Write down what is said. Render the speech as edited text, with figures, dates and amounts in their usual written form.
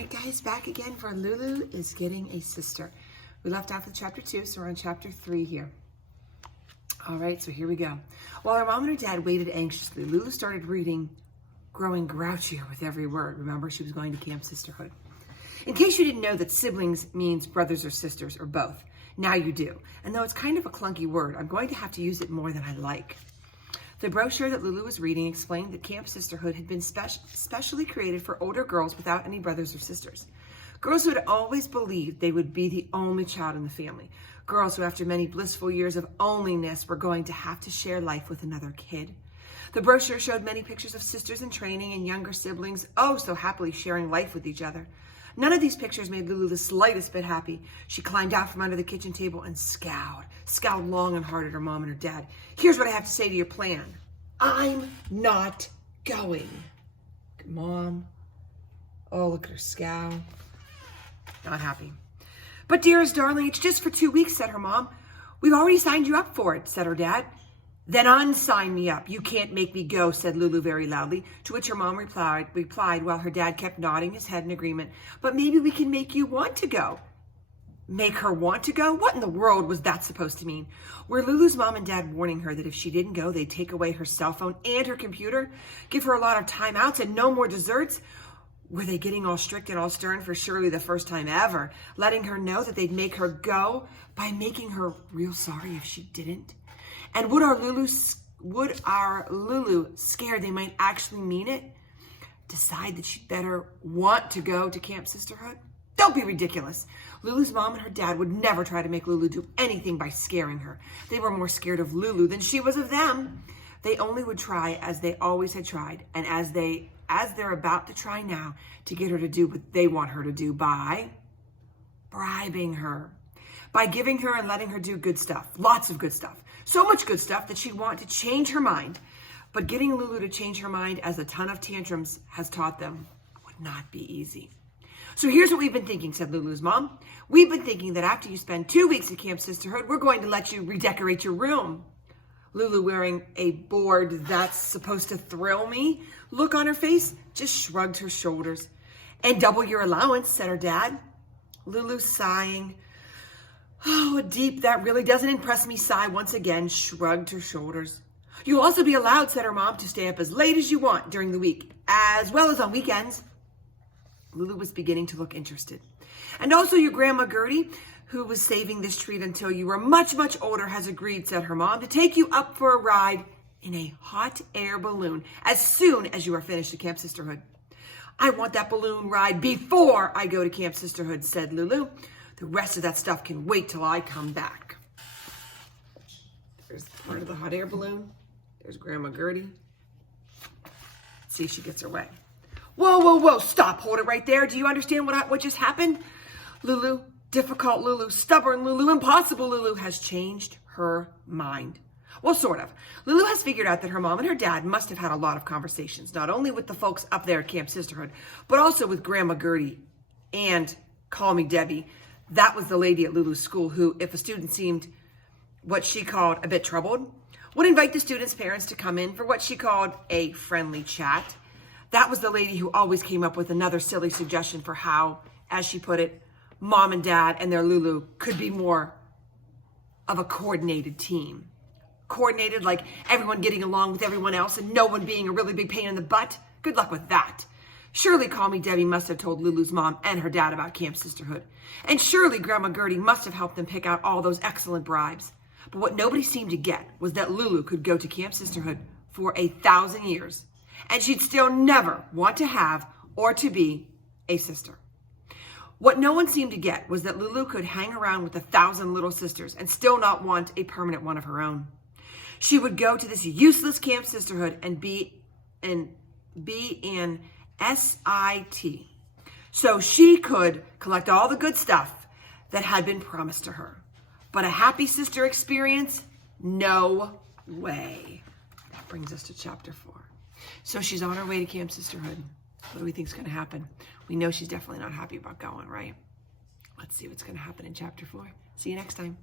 right, guys, back again for Lulu is getting a sister. We left off with chapter 2, so we're on chapter 3 here. All right, so here we go. While her mom and her dad waited anxiously, Lulu started reading, growing grouchier with every word. Remember, she was going to Camp Sisterhood. In case you didn't know that siblings means brothers or sisters or both, now you do. And though it's kind of a clunky word, I'm going to have to use it more than I like. The brochure that Lulu was reading explained that Camp Sisterhood had been specially created for older girls without any brothers or sisters. Girls who had always believed they would be the only child in the family. Girls who, after many blissful years of onlyness, were going to have to share life with another kid. The brochure showed many pictures of sisters in training and younger siblings, oh so happily sharing life with each other. None of these pictures made Lulu the slightest bit happy. She climbed out from under the kitchen table and scowled long and hard at her mom and her dad. Here's what I have to say to your plan. I'm not going. Mom. Oh, look at her scowl. Not happy. But dearest darling, it's just for 2 weeks, said her mom. We've already signed you up for it, said her dad. Then unsign me up. You can't make me go, said Lulu very loudly, to which her mom replied while her dad kept nodding his head in agreement. But maybe we can make you want to go. Make her want to go? What in the world was that supposed to mean? Were Lulu's mom and dad warning her that if she didn't go, they'd take away her cell phone and her computer, give her a lot of timeouts and no more desserts? Were they getting all strict and all stern for surely the first time ever, letting her know that they'd make her go by making her real sorry if she didn't? And would our Lulu, scared they might actually mean it, decide that she'd better want to go to Camp Sisterhood? Don't be ridiculous. Lulu's mom and her dad would never try to make Lulu do anything by scaring her. They were more scared of Lulu than she was of them. They only would try as they always had tried, and as they're about to try now, to get her to do what they want her to do by bribing her, by giving her and letting her do good stuff, lots of good stuff. So much good stuff that she'd want to change her mind. But getting Lulu to change her mind, as a ton of tantrums has taught them, would not be easy. So here's what we've been thinking, said Lulu's mom. We've been thinking that after you spend 2 weeks at Camp Sisterhood, we're going to let you redecorate your room. Lulu, wearing a bored "that's supposed to thrill me" look on her face, just shrugged her shoulders. And double your allowance, said her dad. Lulu, sighing, oh, a deep "that really doesn't impress me" sigh once again, shrugged her shoulders. You'll also be allowed, said her mom, to stay up as late as you want during the week, as well as on weekends. Lulu was beginning to look interested. And also your Grandma Gertie, who was saving this treat until you were much, much older, has agreed, said her mom, to take you up for a ride in a hot air balloon as soon as you are finished at Camp Sisterhood. I want that balloon ride before I go to Camp Sisterhood, said Lulu. The rest of that stuff can wait till I come back. There's part of the hot air balloon. There's Grandma Gertie. Let's see if she gets her way. Whoa, whoa, whoa, stop, hold it right there. Do you understand what just happened? Lulu, difficult Lulu, stubborn Lulu, impossible Lulu has changed her mind. Well, sort of. Lulu has figured out that her mom and her dad must have had a lot of conversations, not only with the folks up there at Camp Sisterhood, but also with Grandma Gertie and Call Me Debbie. That was the lady at Lulu's school who, if a student seemed what she called a bit troubled, would invite the student's parents to come in for what she called a friendly chat. That was the lady who always came up with another silly suggestion for how, as she put it, mom and dad and their Lulu could be more of a coordinated team. Coordinated, like everyone getting along with everyone else and no one being a really big pain in the butt. Good luck with that. Surely Call Me Debbie must have told Lulu's mom and her dad about Camp Sisterhood. And surely Grandma Gertie must have helped them pick out all those excellent bribes. But what nobody seemed to get was that Lulu could go to Camp Sisterhood for 1,000 years. And she'd still never want to have or to be a sister. What no one seemed to get was that Lulu could hang around with 1,000 little sisters and still not want a permanent one of her own. She would go to this useless Camp Sisterhood and be an SIT. So she could collect all the good stuff that had been promised to her. But a happy sister experience? No way. That brings us to chapter 4. So she's on her way to Camp Sisterhood. What do we think is going to happen? We know she's definitely not happy about going, right? Let's see what's going to happen in chapter 4. See you next time.